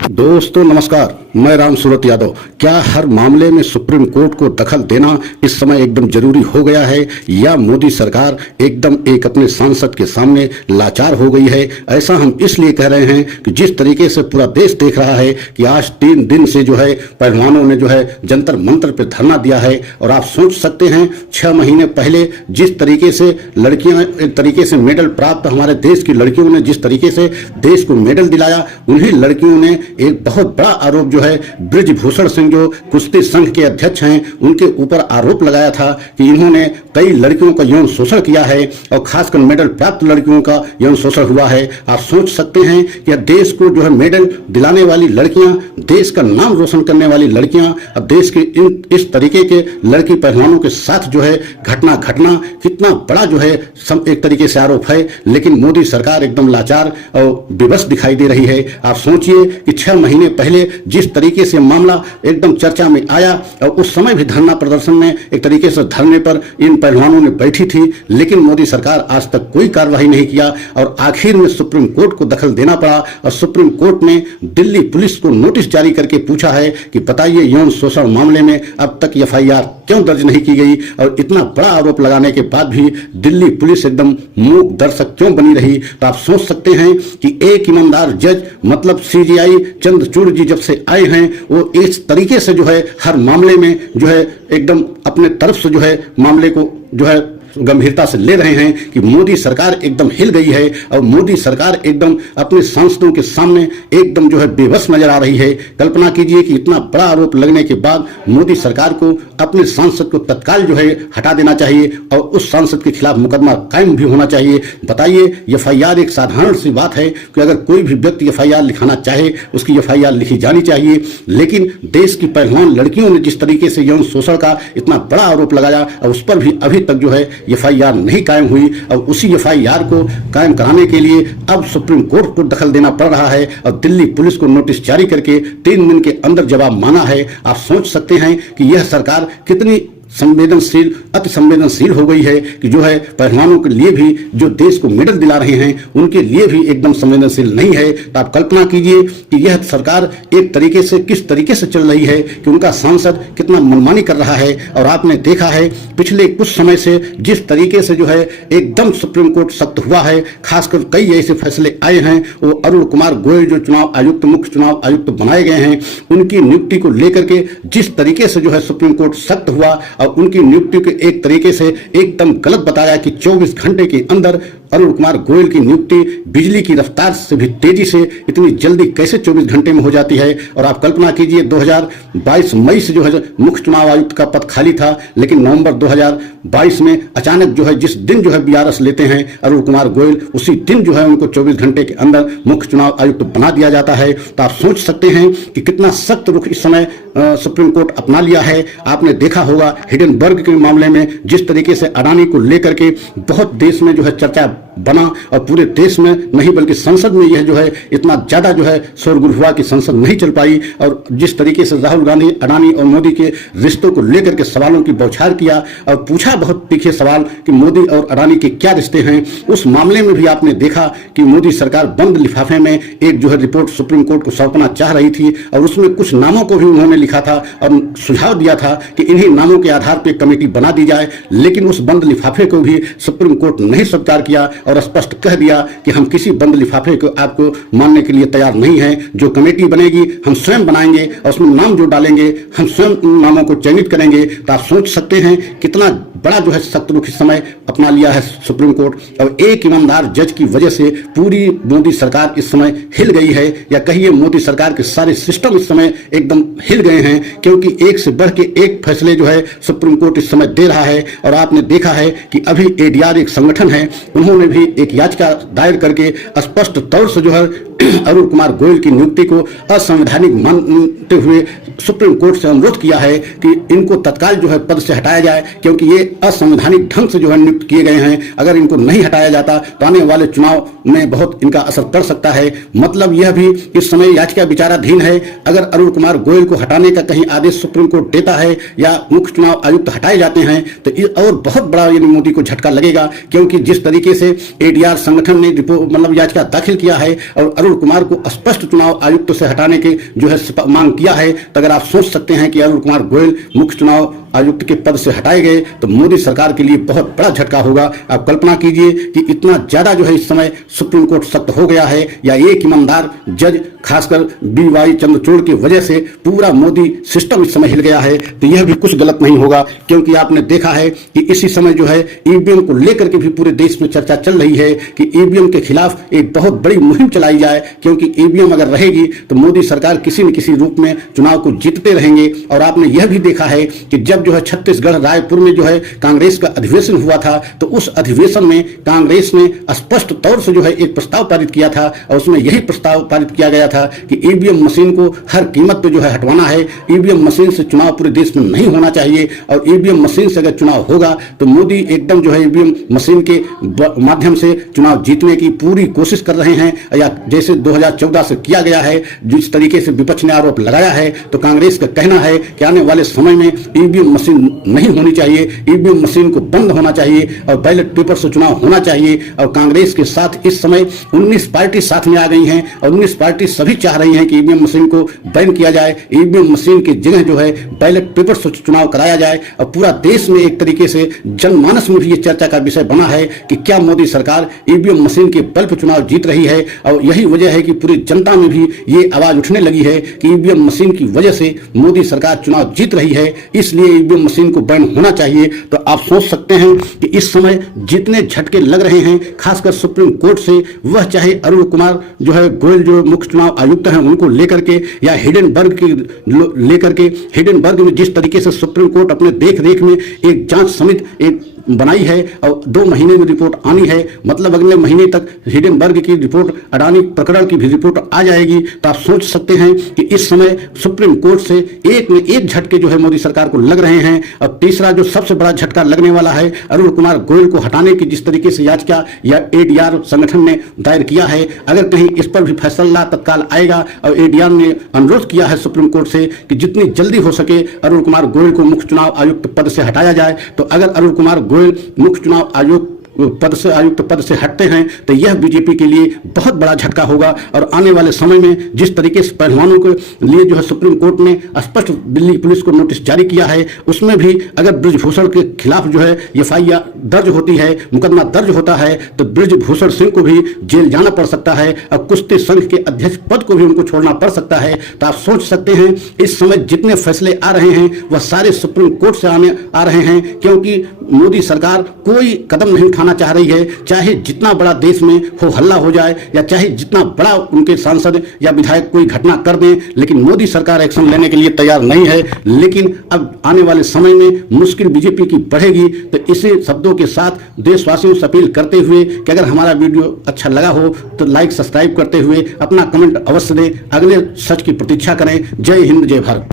दोस्तों नमस्कार, मैं राम सूरत यादव। क्या हर मामले में सुप्रीम कोर्ट को दखल देना इस समय एकदम जरूरी हो गया है या मोदी सरकार एकदम एक अपने सांसद के सामने लाचार हो गई है? ऐसा हम इसलिए कह रहे हैं कि जिस तरीके से पूरा देश देख रहा है कि आज 3 दिन से जो है पहलवानों ने जो है जंतर मंतर पर धरना दिया है, और आप सोच सकते हैं 6 महीने पहले जिस तरीके से लड़कियां एक तरीके से मेडल प्राप्त हमारे देश की लड़कियों ने जिस तरीके से देश को मेडल दिलाया, उन्हीं लड़कियों ने एक बहुत बड़ा आरोप जो है ब्रिजभूषण सिंह जो कुश्ती संघ के अध्यक्ष हैं उनके ऊपर आरोप लगाया था कि इन्होंने कई लड़कियों का यौन शोषण किया है और खासकर मेडल प्राप्त लड़कियों का यौन शोषण हुआ है। आप सोच सकते हैं कि देश को जो है मेडल दिलाने वाली लड़कियां, देश का नाम रोशन करने वाली लड़कियां, अब देश के इस तरीके के लड़की पहलवानों के साथ जो है घटना कितना बड़ा जो है एक तरीके से आरोप है, लेकिन मोदी सरकार एकदम लाचार और विवश दिखाई दे रही है। आप सोचिए कि 6 महीने पहले जिस तरीके से मामला एकदम चर्चा में आया और उस समय भी धरना प्रदर्शन में एक तरीके से धरने पर इन पहलवानों ने बैठी थी, लेकिन मोदी सरकार आज तक कोई कार्रवाई नहीं किया और आखिर में सुप्रीम कोर्ट को दखल देना पड़ा। और सुप्रीम कोर्ट ने दिल्ली पुलिस को नोटिस जारी करके पूछा है कि बताइए यौन शोषण मामले में अब तक FIR क्यों दर्ज नहीं की गई, और इतना बड़ा आरोप लगाने के बाद भी दिल्ली पुलिस एकदम मूक दर्शक क्यों बनी रही। तो आप सोच सकते हैं कि एक ईमानदार जज मतलब CJI चंद्रचूड़ जी जब से आए हैं वो इस तरीके से जो है हर मामले में जो है एकदम अपने तरफ से जो है मामले को जो है गंभीरता से ले रहे हैं कि मोदी सरकार एकदम हिल गई है और मोदी सरकार एकदम अपने सांसदों के सामने एकदम जो है बेबस नजर आ रही है। कल्पना कीजिए कि इतना बड़ा आरोप लगने के बाद मोदी सरकार को अपने सांसद को तत्काल जो है हटा देना चाहिए और उस सांसद के खिलाफ मुकदमा कायम भी होना चाहिए। बताइए FIR एक साधारण सी बात है कि अगर कोई भी व्यक्ति FIR लिखाना चाहे उसकी FIR लिखी जानी चाहिए, लेकिन देश की पहलवान लड़कियों ने जिस तरीके से यौन शोषण का इतना बड़ा आरोप लगाया और उस पर भी अभी तक जो है FIR नहीं कायम हुई, और उसी FIR को कायम कराने के लिए अब सुप्रीम कोर्ट को दखल देना पड़ रहा है और दिल्ली पुलिस को नोटिस जारी करके 3 दिन के अंदर जवाब मांगा है। आप सोच सकते हैं कि यह सरकार कितनी संवेदनशील अति संवेदनशील हो गई है कि जो है पहलवानों के लिए भी जो देश को मेडल दिला रहे हैं उनके लिए भी एकदम संवेदनशील नहीं है। तो आप कल्पना कीजिए कि यह सरकार एक तरीके से किस तरीके से चल रही है कि उनका सांसद कितना मनमानी कर रहा है। और आपने देखा है पिछले कुछ समय से जिस तरीके से जो है एकदम सुप्रीम कोर्ट सख्त हुआ है, खासकर कई ऐसे फैसले आए हैं। वो अरुण कुमार गोयल जो चुनाव आयुक्त मुख्य चुनाव आयुक्त बनाए गए हैं उनकी नियुक्ति को लेकर के जिस तरीके से जो है सुप्रीम कोर्ट सख्त हुआ और उनकी नियुक्ति को एक तरीके से एकदम गलत बताया कि 24 घंटे के अंदर अरुण कुमार गोयल की नियुक्ति बिजली की रफ्तार से भी तेजी से इतनी जल्दी कैसे 24 घंटे में हो जाती है। और आप कल्पना कीजिए 2022 मई से जो है मुख्य चुनाव आयुक्त का पद खाली था, लेकिन नवंबर 2022 में अचानक जो है जिस दिन जो है BRS लेते हैं अरुण कुमार गोयल, उसी दिन जो है उनको 24 घंटे के अंदर मुख्य चुनाव आयुक्त बना दिया जाता है। तो आप सोच सकते हैं कि कितना सख्त रुख इस समय सुप्रीम कोर्ट अपना लिया है। आपने देखा होगा हिडेनबर्ग के मामले में जिस तरीके से अडानी को लेकर के बहुत देश में जो है चर्चा बना, और पूरे देश में नहीं बल्कि संसद में यह जो है इतना ज्यादा जो है शोरगुल हुआ कि संसद नहीं चल पाई। और जिस तरीके से राहुल गांधी अडानी और मोदी के रिश्तों को लेकर के सवालों की बौछार किया और पूछा बहुत तीखे सवाल कि मोदी और अडानी के क्या रिश्ते हैं, उस मामले में भी आपने देखा कि मोदी सरकार बंद लिफाफे में एक जो है रिपोर्ट सुप्रीम कोर्ट को सौंपना चाह रही थी और उसमें कुछ नामों को भी उन्होंने लिखा था और सुझाव दिया था कि इन्हीं नामों के आधार पर कमेटी बना दी जाए। लेकिन उस बंद लिफाफे को भी सुप्रीम कोर्ट नहीं स्वीकार किया और स्पष्ट कह दिया कि हम किसी बंद लिफाफे को आपको मानने के लिए तैयार नहीं है। जो कमेटी बनेगी हम स्वयं बनाएंगे और उसमें नाम जो डालेंगे हम स्वयं उन नामों को चयनित करेंगे। तो आप सोच सकते हैं कितना बड़ा जो है सख्त रुख इस समय अपना लिया है सुप्रीम कोर्ट, और एक ईमानदार जज की वजह से पूरी मोदी सरकार इस समय हिल गई है, या कहिए मोदी सरकार के सारे सिस्टम इस समय एकदम हिल गए हैं, क्योंकि एक से बढ़ के एक फैसले जो है सुप्रीम कोर्ट इस समय दे रहा है। और आपने देखा है कि अभी ADR एक संगठन है, उन्होंने भी एक याचिका दायर करके स्पष्ट तौर से जो है अरुण कुमार गोयल की नियुक्ति को असंवैधानिक मानते हुए सुप्रीम कोर्ट से अनुरोध किया है कि इनको तत्काल जो है पद से हटाया जाए, क्योंकि ये असंवैधानिक ढंग से जो है नियुक्त किए गए हैं। अगर इनको नहीं हटाया जाता तो आने वाले चुनाव में बहुत इनका असर पड़ सकता है। मतलब यह भी इस समय याचिका विचाराधीन है। अगर अरुण कुमार गोयल को हटाने का कहीं आदेश सुप्रीम कोर्ट देता है या मुख्य चुनाव आयुक्त हटाए जाते हैं तो और बहुत बड़ा मोदी को झटका लगेगा, क्योंकि जिस तरीके से एडीआर संगठन ने मतलब याचिका दाखिल किया है और अरुण कुमार को स्पष्ट चुनाव आयुक्त से हटाने के जो है मांग किया है। तो अगर आप सोच सकते हैं कि अरुण कुमार गोयल मुख्य चुनाव आयुक्त के पद से हटाए गए तो मोदी सरकार के लिए बहुत बड़ा झटका होगा। आप कल्पना कीजिए कि इतना ज्यादा जो है इस समय सुप्रीम कोर्ट सख्त हो गया है, या एक ईमानदार जज खासकर BY चंद्रचूड़ की वजह से पूरा मोदी सिस्टम इस समय हिल गया है। तो यह भी कुछ गलत नहीं होगा, क्योंकि आपने देखा है कि इसी समय जो है ईवीएम को लेकर के भी पूरे देश में चर्चा चल रही है कि ईवीएम के खिलाफ एक बहुत बड़ी मुहिम चलाई जाए, क्योंकि ईवीएम अगर रहेगी तो मोदी सरकार किसी न किसी रूप में चुनाव को जीतते रहेंगे। और आपने यह भी देखा है कि जब जो है छत्तीसगढ़ रायपुर में जो है कांग्रेस का अधिवेशन हुआ था, तो उस अधिवेशन में कांग्रेस ने स्पष्ट तौर से जो है एक प्रस्ताव पारित किया था और उसमें यही प्रस्ताव पारित किया गया था कि ईवीएम मशीन को हर कीमत पर जो है हटवाना है। ईवीएम मशीन से चुनाव पूरे देश में नहीं होना चाहिए, और ईवीएम मशीन से अगर चुनाव होगा तो मोदी एकदम जो है ईवीएम मशीन के माध्यम से चुनाव जीतने की पूरी कोशिश कर रहे हैं, या जैसे 2014 से किया गया है, जिस तरीके से विपक्ष ने आरोप लगाया है। तो कांग्रेस का कहना है कि आने वाले समय में ईवीएम मशीन नहीं होनी चाहिए, ईवीएम मशीन को बंद होना चाहिए और बैलेट पेपर से चुनाव होना चाहिए। और कांग्रेस के साथ इस समय 19 पार्टी साथ में आ गई हैं और 19 पार्टी सभी चाह रही हैं कि ईवीएम मशीन को बैन किया जाए, ईवीएम मशीन की जगह जो है बैलेट पेपर से चुनाव कराया जाए। और पूरा देश में एक तरीके से जनमानस में भी ये चर्चा का विषय बना है कि क्या मोदी सरकार ईवीएम मशीन के बल पर चुनाव जीत रही है। और यही वजह है कि पूरी जनता में भी ये आवाज उठने लगी है कि ईवीएम मशीन की वजह से मोदी सरकार चुनाव जीत रही है, इसलिए ईवीएम मशीन को बैन होना चाहिए। तो आप सोच सकते हैं कि इस समय जितने झटके लग रहे हैं खासकर सुप्रीम कोर्ट से, वह चाहे अरुण कुमार जो है गोयल जो मुख्य चुनाव आयुक्त हैं उनको लेकर के, या हिडेनबर्ग की लेकर के, हिडेनबर्ग में जिस तरीके से सुप्रीम कोर्ट अपने देख रेख में एक जांच समिति एक बनाई है और 2 महीने में रिपोर्ट आनी है, मतलब अगले महीने तक हिडेनबर्ग की रिपोर्ट, अडानी प्रकरण की भी रिपोर्ट आ जाएगी। तो आप सोच सकते हैं कि इस समय सुप्रीम कोर्ट से एक में एक झटके जो है मोदी सरकार को लग रहे हैं। और तीसरा जो सबसे बड़ा झटका लगने वाला है, अरुण कुमार गोयल को हटाने की जिस तरीके से याचिका या एडीआर संगठन ने दायर किया है, अगर कहीं इस पर भी फैसला तत्काल आएगा और एडीआर ने अनुरोध किया है सुप्रीम कोर्ट से कि जितनी जल्दी हो सके अरुण कुमार गोयल को मुख्य चुनाव आयुक्त पद से हटाया जाए। तो अगर अरुण कुमार गोयल मुख्य चुनाव आयुक्त पद से हटते हैं तो यह बीजेपी के लिए बहुत बड़ा झटका होगा। और आने वाले समय में जिस तरीके से पहलवानों के लिए जो है सुप्रीम कोर्ट ने स्पष्ट दिल्ली पुलिस को नोटिस जारी किया है, उसमें भी अगर ब्रिजभूषण के खिलाफ जो है FIR दर्ज होती है, मुकदमा दर्ज होता है, तो ब्रिजभूषण सिंह को भी जेल जाना पड़ सकता है और कुश्ती संघ के अध्यक्ष पद को भी उनको छोड़ना पड़ सकता है। तो आप सोच सकते हैं इस समय जितने फैसले आ रहे हैं वह सारे सुप्रीम कोर्ट से आ रहे हैं, क्योंकि मोदी सरकार कोई कदम नहीं उठाना चाह रही है, चाहे जितना बड़ा देश में हो हल्ला हो जाए या चाहे जितना बड़ा उनके सांसद या विधायक कोई घटना कर दें, लेकिन मोदी सरकार एक्शन लेने के लिए तैयार नहीं है। लेकिन अब आने वाले समय में मुश्किल बीजेपी की बढ़ेगी। तो इसी शब्दों के साथ देशवासियों से अपील करते हुए कि अगर हमारा वीडियो अच्छा लगा हो तो लाइक सब्सक्राइब करते हुए अपना कमेंट अवश्य दें। अगले सच की प्रतीक्षा करें। जय हिंद, जय भारत।